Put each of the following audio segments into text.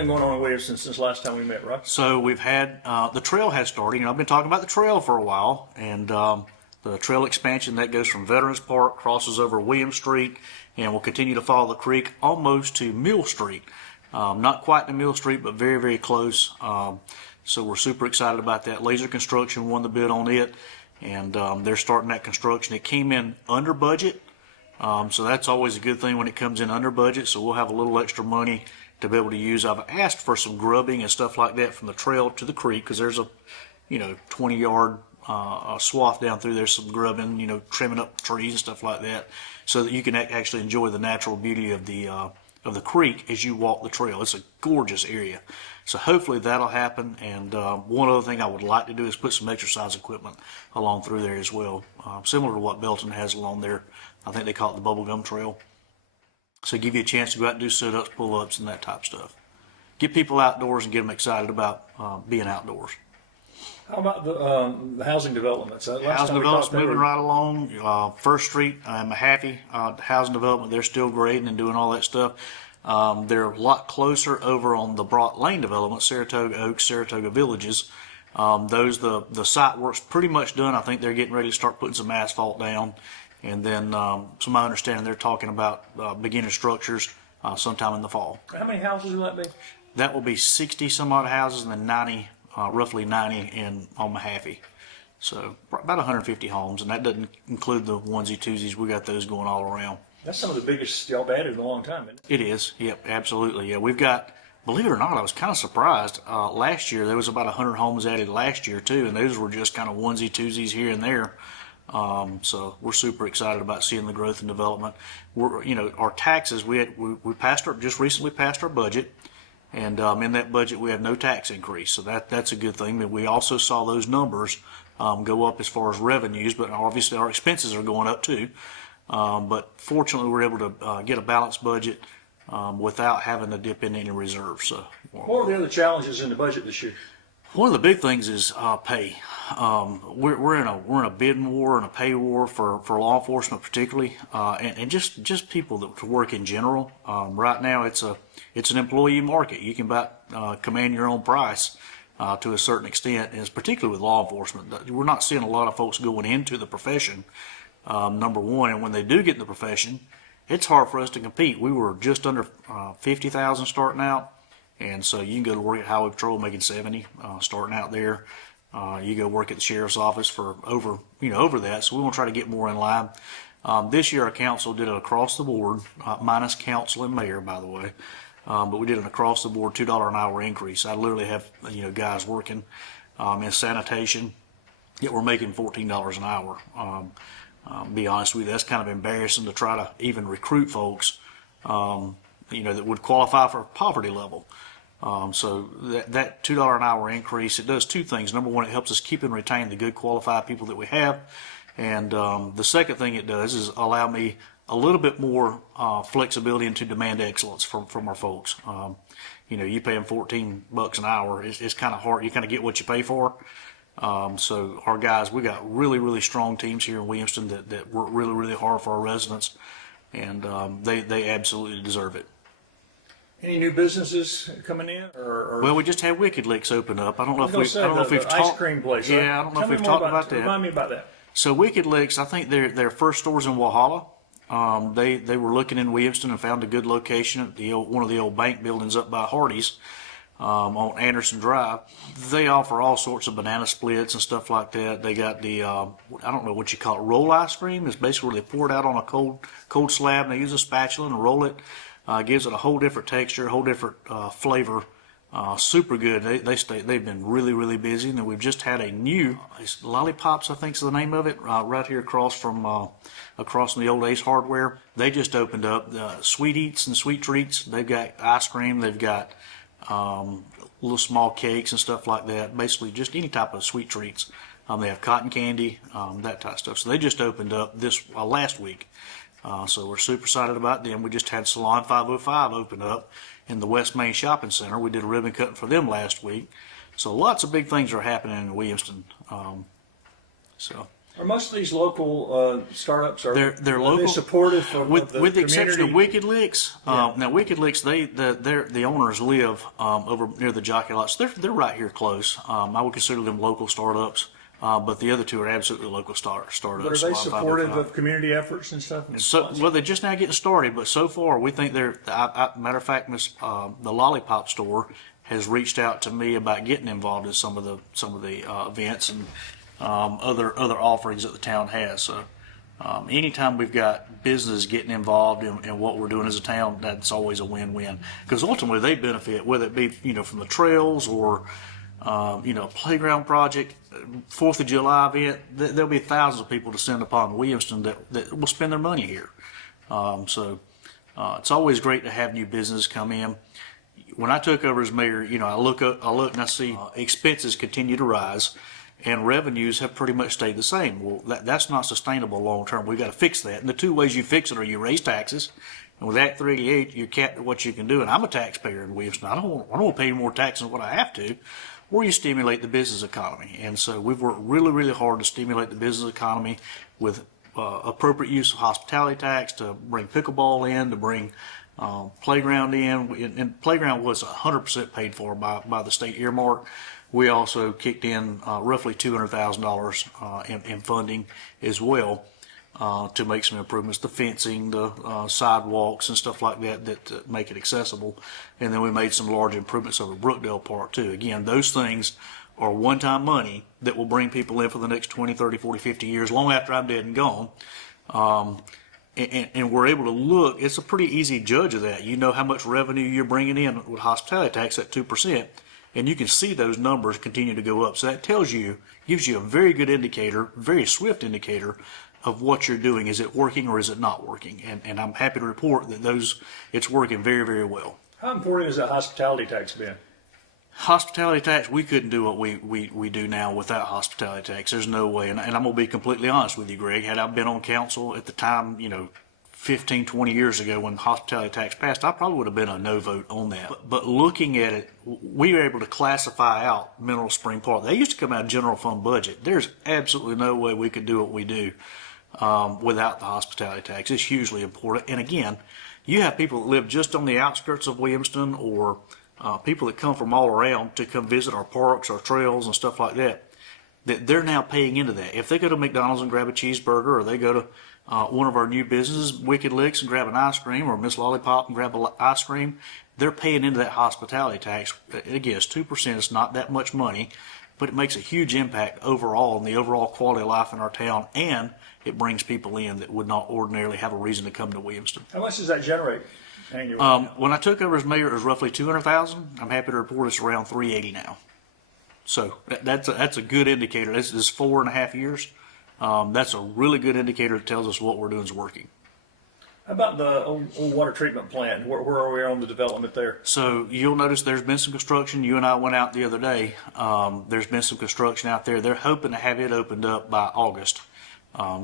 been going on in Williamston since last time we met, right? So we've had, the trail has started. You know, I've been talking about the trail for a while, and the trail expansion that goes from Veterans Park, crosses over William Street, and will continue to follow the creek almost to Mill Street. Not quite to Mill Street, but very, very close. So we're super excited about that. Laser Construction won the bid on it, and they're starting that construction. It came in under budget, so that's always a good thing when it comes in under budget. So we'll have a little extra money to be able to use. I've asked for some grubbing and stuff like that from the trail to the creek, because there's a 20-yard swath down through there, some grubbing, trimming up trees and stuff like that, so that you can actually enjoy the natural beauty of the creek as you walk the trail. It's a gorgeous area. So hopefully that'll happen. And one other thing I would like to do is put some exercise equipment along through there as well, similar to what Belton has along there. I think they call it the Bubblegum Trail. So give you a chance to go out and do sit-ups, pull-ups, and that type of stuff. Get people outdoors and get them excited about being outdoors. How about the housing developments? Housing development's moving right along. First Street, Mahaffey, housing development, they're still grading and doing all that stuff. They're a lot closer over on the Brock Lane development, Saratoga Oaks, Saratoga Villages. The site work's pretty much done. I think they're getting ready to start putting some asphalt down. And then, from my understanding, they're talking about beginning structures sometime in the fall. How many houses will that be? That will be 60 some odd houses, and then 90, roughly 90 on Mahaffey. So about 150 homes, and that doesn't include the onesie twosies. We got those going all around. That's some of the biggest y'all have added in a long time, isn't it? It is. Yep, absolutely. Yeah, we've got. Believe it or not, I was kind of surprised. Last year there was about 100 homes added last year too, and those were just kind of onesie twosies here and there. So we're super excited about seeing the growth and development. Our taxes, we just recently passed our budget, and in that budget we had no tax increase. So that's a good thing. But we also saw those numbers go up as far as revenues, but obviously our expenses are going up too. But fortunately, we're able to get a balanced budget without having to dip into any reserves. So, what are the other challenges in the budget this year? One of the big things is pay. We're in a bidding war and a pay war for law enforcement particularly, and just people that work in general. Right now, it's an employee market. You can about command your own price to a certain extent, and it's particularly with law enforcement. We're not seeing a lot of folks going into the profession. Number one, and when they do get in the profession, it's hard for us to compete. We were just under 50,000 starting out. And so you can go to work at Highway Patrol making 70, starting out there. You go work at the sheriff's office for over that. So we want to try to get more in line. This year our council did it across the board, minus council and mayor, by the way. But we did an across the board $2 an hour increase. I literally have guys working in sanitation that were making $14 an hour. Be honest with you, that's kind of embarrassing to try to even recruit folks that would qualify for poverty level. So that $2 an hour increase, it does two things. Number one, it helps us keep and retain the good qualified people that we have. And the second thing it does is allow me a little bit more flexibility into demand excellence from our folks. You pay them $14 an hour, it's kind of hard. You kind of get what you pay for. So our guys, we got really, really strong teams here in Williamston that work really, really hard for our residents, and they absolutely deserve it. Any new businesses coming in? Well, we just had Wicked Licks open up. I don't know if we've talked. Ice cream place. Right? Yeah, I don't know if we've talked about that. Remind me about that. So Wicked Licks, I think their first store's in Walhalla. They were looking in Williamston and found a good location at one of the old bank buildings up by Hardee's on Anderson Drive. They offer all sorts of banana splits and stuff like that. They got the I don't know what you call it, roll ice cream. It's basically where they pour it out on a cold slab and they use a spatula and roll it. Gives it a whole different texture, a whole different flavor. Super good. They've been really, really busy, and then we've just had a new Lollipops, I think is the name of it, right here across from the old Ace Hardware. They just opened up Sweet Eats and Sweet Treats. They've got ice cream. They've got little small cakes and stuff like that. Basically, just any type of sweet treats. They have cotton candy, that type of stuff. So they just opened up this last week. So we're super excited about them. We just had Salon 505 open up in the West Main Shopping Center. We did a ribbon cutting for them last week. So lots of big things are happening in Williamston. Are most of these local startups They're are local, they supportive of with the with the exception of community? Wicked Licks. Now Wicked Licks, the owners live over near the jockey lots. They're right here close. I would consider them local startups, but the other two are absolutely local startups. But are they supportive of community efforts and stuff? So, well, they're just now getting started, but so far we think they're. Matter of fact, the Lollipop store has reached out to me about getting involved in some of the events and other offerings that the town has. So, anytime we've got business getting involved in what we're doing as a town, that's always a win-win, because ultimately they benefit, whether it be from the trails or playground project, 4th of July event. There'll be thousands of people descend upon Williamston that will spend their money here. So it's always great to have new business come in. When I took over as mayor, I look and I see expenses continue to rise, and revenues have pretty much stayed the same. Well, that's not sustainable long term. We've got to fix that. And the two ways you fix it are you raise taxes, and with Act 388, you're capped at what you can do. And I'm a taxpayer in Williamston. I don't want to pay more tax than what I have to. Or you stimulate the business economy. And so we've worked really, really hard to stimulate the business economy with appropriate use of hospitality tax, to bring pickleball in, to bring playground in. And playground was 100% paid for by the state earmark. We also kicked in roughly $200,000 in funding as well to make some improvements, the fencing, the sidewalks and stuff like that make it accessible. And then we made some large improvements over Brookdale Park too. Again, those things are one-time money that will bring people in for the next 20, 30, 40, 50 years, long after I'm dead and gone. And we're able to look, it's a pretty easy judge of that. You know how much revenue you're bringing in with hospitality tax at 2%, and you can see those numbers continue to go up. So that gives you a very good indicator, very swift indicator of what you're doing. Is it working or is it not working? And I'm happy to report that it's working very, very well. How important has that hospitality tax been? Hospitality tax, we couldn't do what we do now without hospitality tax. There's no way. And I'm going to be completely honest with you, Greg. Had I been on council at the time, 15, 20 years ago when hospitality tax passed, I probably would have been a no vote on that. But looking at it, we were able to classify out Mineral Spring Park. They used to come out of general fund budget. There's absolutely no way we could do what we do without the hospitality tax. It's hugely important. And again, you have people that live just on the outskirts of Williamston, or people that come from all around to come visit our parks, our trails, and stuff like that, that they're now paying into that. If they go to McDonald's and grab a cheeseburger, or they go to one of our new businesses, Wicked Licks, and grab an ice cream, or Miss Lollipop and grab an ice cream, they're paying into that hospitality tax. Again, it's 2%. It's not that much money, but it makes a huge impact overall on the overall quality of life in our town, and it brings people in that would not ordinarily have a reason to come to Williamston. How much does that generate annually? When I took over as mayor, it was roughly $200,000. I'm happy to report it's around $380 now. So that's a good indicator. This is 4.5 years. That's a really good indicator that tells us what we're doing is working. How about the old water treatment plant? Where are we on the development there? So you'll notice there's been some construction. You and I went out the other day. There's been some construction out there. They're hoping to have it opened up by August.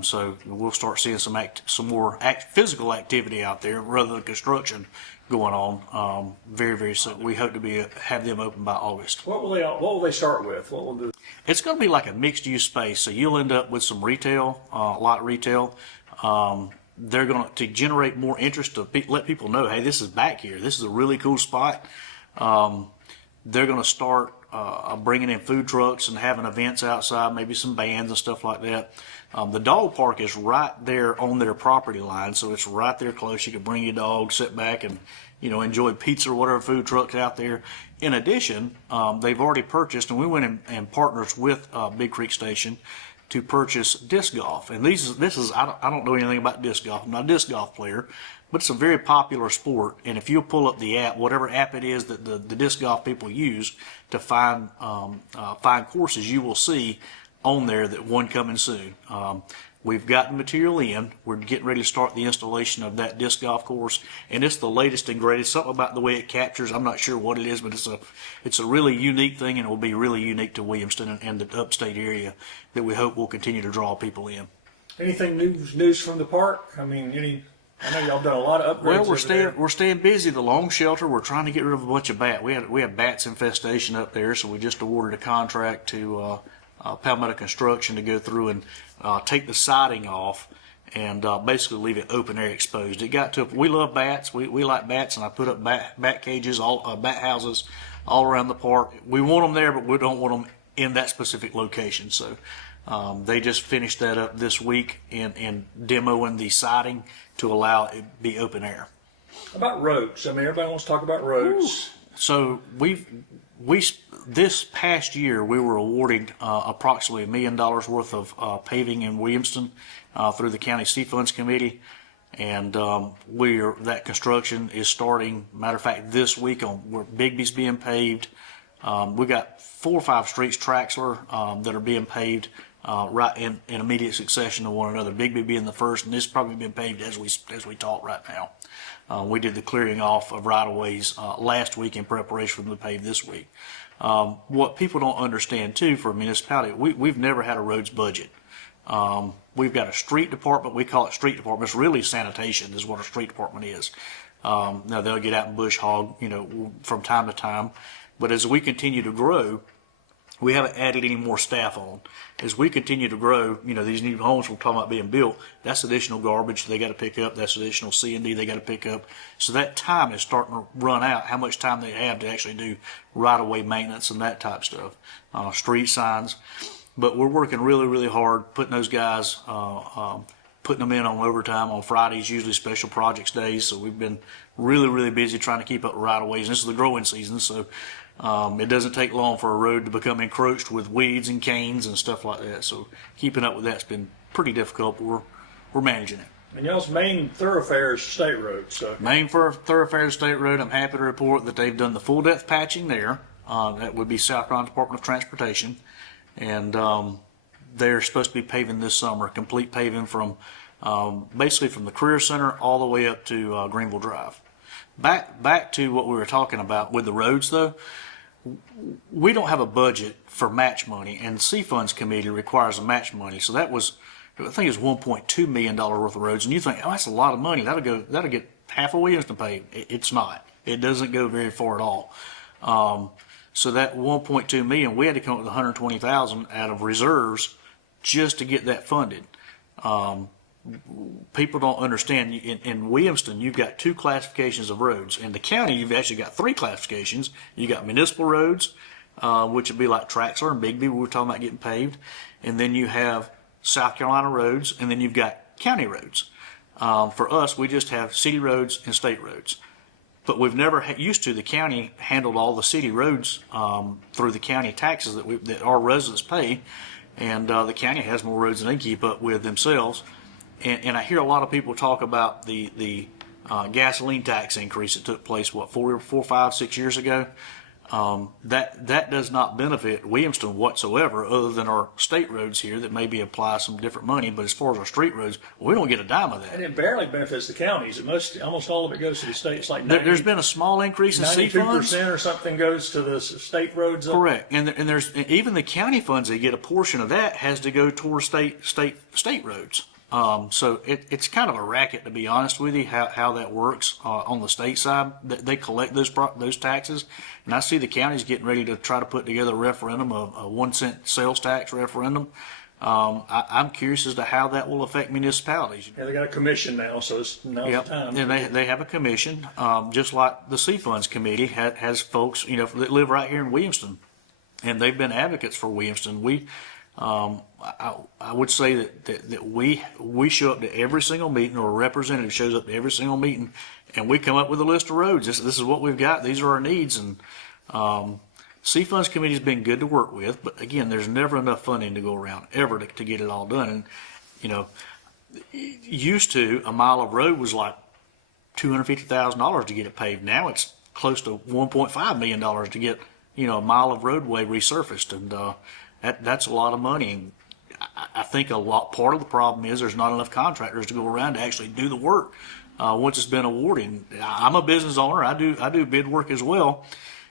So we'll start seeing some more physical activity out there rather than construction going on very, very soon. We hope to have them open by August. What will they start with? What will do? It's going to be like a mixed use space. So you'll end up with some retail, light retail. They're going to generate more interest to let people know, hey, this is back here. This is a really cool spot. They're going to start bringing in food trucks and having events outside, maybe some bands and stuff like that. The dog park is right there on their property line, so it's right there close. You can bring your dog, sit back, and enjoy pizza or whatever food trucks out there. In addition, they've already purchased, and we went in partners with Big Creek Station to purchase disc golf. And this is I don't know anything about disc golf. I'm not a disc golf player, but it's a very popular sport. And if you'll pull up the app, whatever app it is that the disc golf people use to find courses, you will see on there that one coming soon. We've gotten material in. We're getting ready to start the installation of that disc golf course, and it's the latest and greatest. Something about the way it captures, I'm not sure what it is, but it's a really unique thing, and it will be really unique to Williamston and the upstate area that we hope will continue to draw people in. Anything news from the park? I mean, I know y'all done a lot of upgrades. Well, we're staying busy. The long shelter, we're trying to get rid of a bunch of bats. We have bats infestation up there, so we just awarded a contract to Palmetto Construction to go through and take the siding off and basically leave it open air exposed. It got to, we love bats, we like bats, and I put up bat cages, bat houses all around the park. We want them there, but we don't want them in that specific location. So they just finished that up this week in demoing the siding to allow it be open air. About roads. I mean, everybody wants to talk about roads. So this past year we were awarded approximately $1 million worth of paving in Williamston through the County C Funds Committee, and that construction is starting. Matter of fact, this week where Bigby's being paved. We got 4 or 5 streets, Traxler, that are being paved right in immediate succession to one another. Bigby being the first, and this is probably being paved as we talk right now. We did the clearing off of right-of-ways last week in preparation for the pave this week. What people don't understand, too, for a municipality, we've never had a roads budget. We've got a street department. We call it street department. It's really sanitation is what a street department is. Now, they'll get out and bush hog, from time to time. But as we continue to grow, we haven't added any more staff on. As we continue to grow, these new homes we're talking about being built, that's additional garbage they got to pick up. That's additional C&D they got to pick up. So that time is starting to run out, how much time they have to actually do right-of-way maintenance and that type of stuff, street signs. But we're working really, really hard, putting those guys, putting them in on overtime on Fridays, usually special projects days. So we've been really, really busy trying to keep up right-of-ways. And this is the growing season, so it doesn't take long for a road to become encroached with weeds and canes and stuff like that. So keeping up with that's been pretty difficult, but we're managing it. And y'all's main thoroughfare is state road. So main thoroughfare is state road. I'm happy to report that they've done the full depth patching there. That would be South Carolina Department of Transportation, and they're supposed to be paving this summer, complete paving from basically from the Career Center all the way up to Greenville Drive. Back to what we were talking about with the roads, though. We don't have a budget for match money, and the C Funds Committee requires a match money. So that was, I think it was $1.2 million worth of roads. And you think, oh, that's a lot of money. That'll get half of Williamston paved. It's not. It doesn't go very far at all. So that $1.2 million, we had to come up with $120,000 out of reserves just to get that funded. People don't understand. In Williamston, you've got 2 classifications of roads. In the county, you've actually got 3 classifications. You got municipal roads, which would be like Traxler and Bigby, we were talking about getting paved. And then you have South Carolina roads, and then you've got county roads. For us, we just have city roads and state roads. But we've never used to. The county handled all the city roads through the county taxes that our residents pay, and the county has more roads than they keep up with themselves. And I hear a lot of people talk about the gasoline tax increase that took place, 4, 5, 6 years ago. That does not benefit Williamston whatsoever, other than our state roads here that maybe apply some different money. But as far as our street roads, we don't get a dime of that. And it barely benefits the counties. almost all of it goes to the states. Like there's been a small increase in C funds. 92% or something goes to the state roads. Correct, and there's even the county funds. They get a portion of that has to go towards state roads. So it's kind of a racket, to be honest with you, how that works on the state side. They collect those taxes, and I see the counties getting ready to try to put together a referendum, a 1 cent sales tax referendum. I'm curious as to how that will affect municipalities. Yeah, they got a commission now, so now's the time. And they have a commission, just like the C Funds Committee has folks, that live right here in Williamston, and they've been advocates for Williamston. I would say that we show up to every single meeting, or a representative shows up to every single meeting, and we come up with a list of roads. This is what we've got. These are our needs. And C Funds Committee has been good to work with, but again, there's never enough funding to go around ever to get it all done. And used to, a mile of road was like $250,000 to get it paved. Now it's close to $1.5 million to get a mile of roadway resurfaced, and that's a lot of money. And I think part of the problem is there's not enough contractors to go around to actually do the work once it's been awarded. I'm a business owner. I do bid work as well,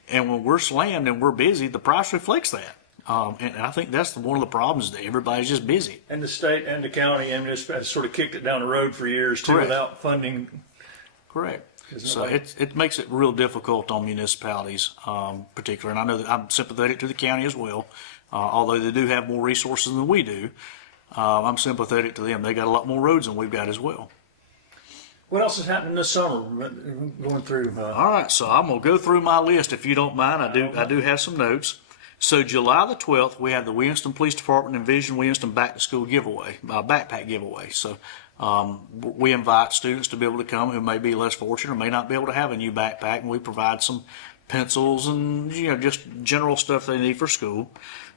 and when we're slammed and we're busy, the price reflects that. And I think that's one of the problems, that everybody's just busy. And the state and the county and has sort of kicked it down the road for years too. Correct. Without funding. Correct. So it makes it real difficult on municipalities, particularly. And I know that I'm sympathetic to the county as well, although they do have more resources than we do. I'm sympathetic to them. They got a lot more roads than we've got as well. What else is happening this summer? Going through. All right, so I'm gonna go through my list if you don't mind. I do have some notes. So July the 12th, we have the Williamston Police Department and Vision Williamston Back to School giveaway, backpack giveaway. So we invite students to be able to come who may be less fortunate or may not be able to have a new backpack, and we provide some pencils and just general stuff they need for school.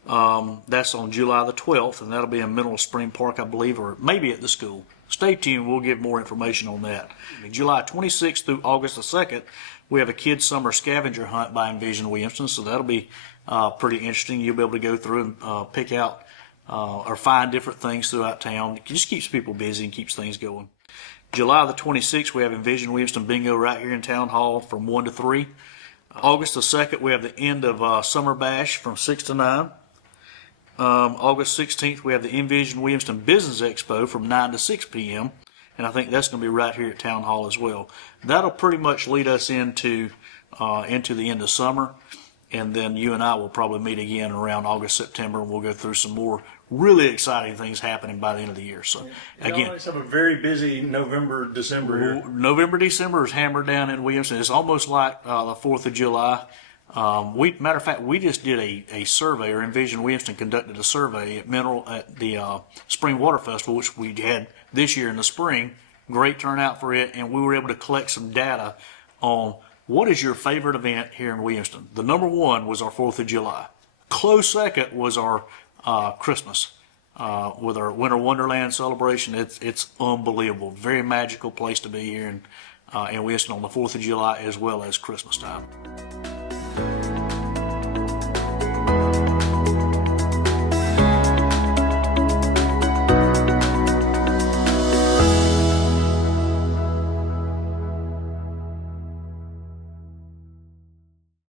That's on July the 12th, and that'll be in Mineral Spring Park, I believe, or maybe at the school. Stay tuned. We'll give more information on that. July 26th through August the 2nd, we have a kids' summer scavenger hunt by Envision Williamston, so that'll be pretty interesting. You'll be able to go through and pick out or find different things throughout town. It just keeps people busy and keeps things going. July the 26th, we have Envision Williamston Bingo right here in Town Hall from 1 to 3. August the 2nd, we have the end of Summer Bash from 6 to 9. August 16th, we have the Envision Williamston Business Expo from 9 to 6 p.m. And I think that's going to be right here at Town Hall as well. That'll pretty much lead us into the end of summer. And then you and I will probably meet again around August, September, and we'll go through some more really exciting things happening by the end of the year. So again, always have a very busy November, December here. November, December is hammered down in Williamston. It's almost like the 4th of July. Matter of fact, we just did a survey, or Envision Williamston conducted a survey at the Spring Water Festival, which we had this year in the spring. Great turnout for it, and we were able to collect some data on what is your favorite event here in Williamston. The number one was our 4th of July. Close second was our Christmas with our Winter Wonderland celebration. It's unbelievable, very magical place to be here in Williamston on the 4th of July as well as Christmas time.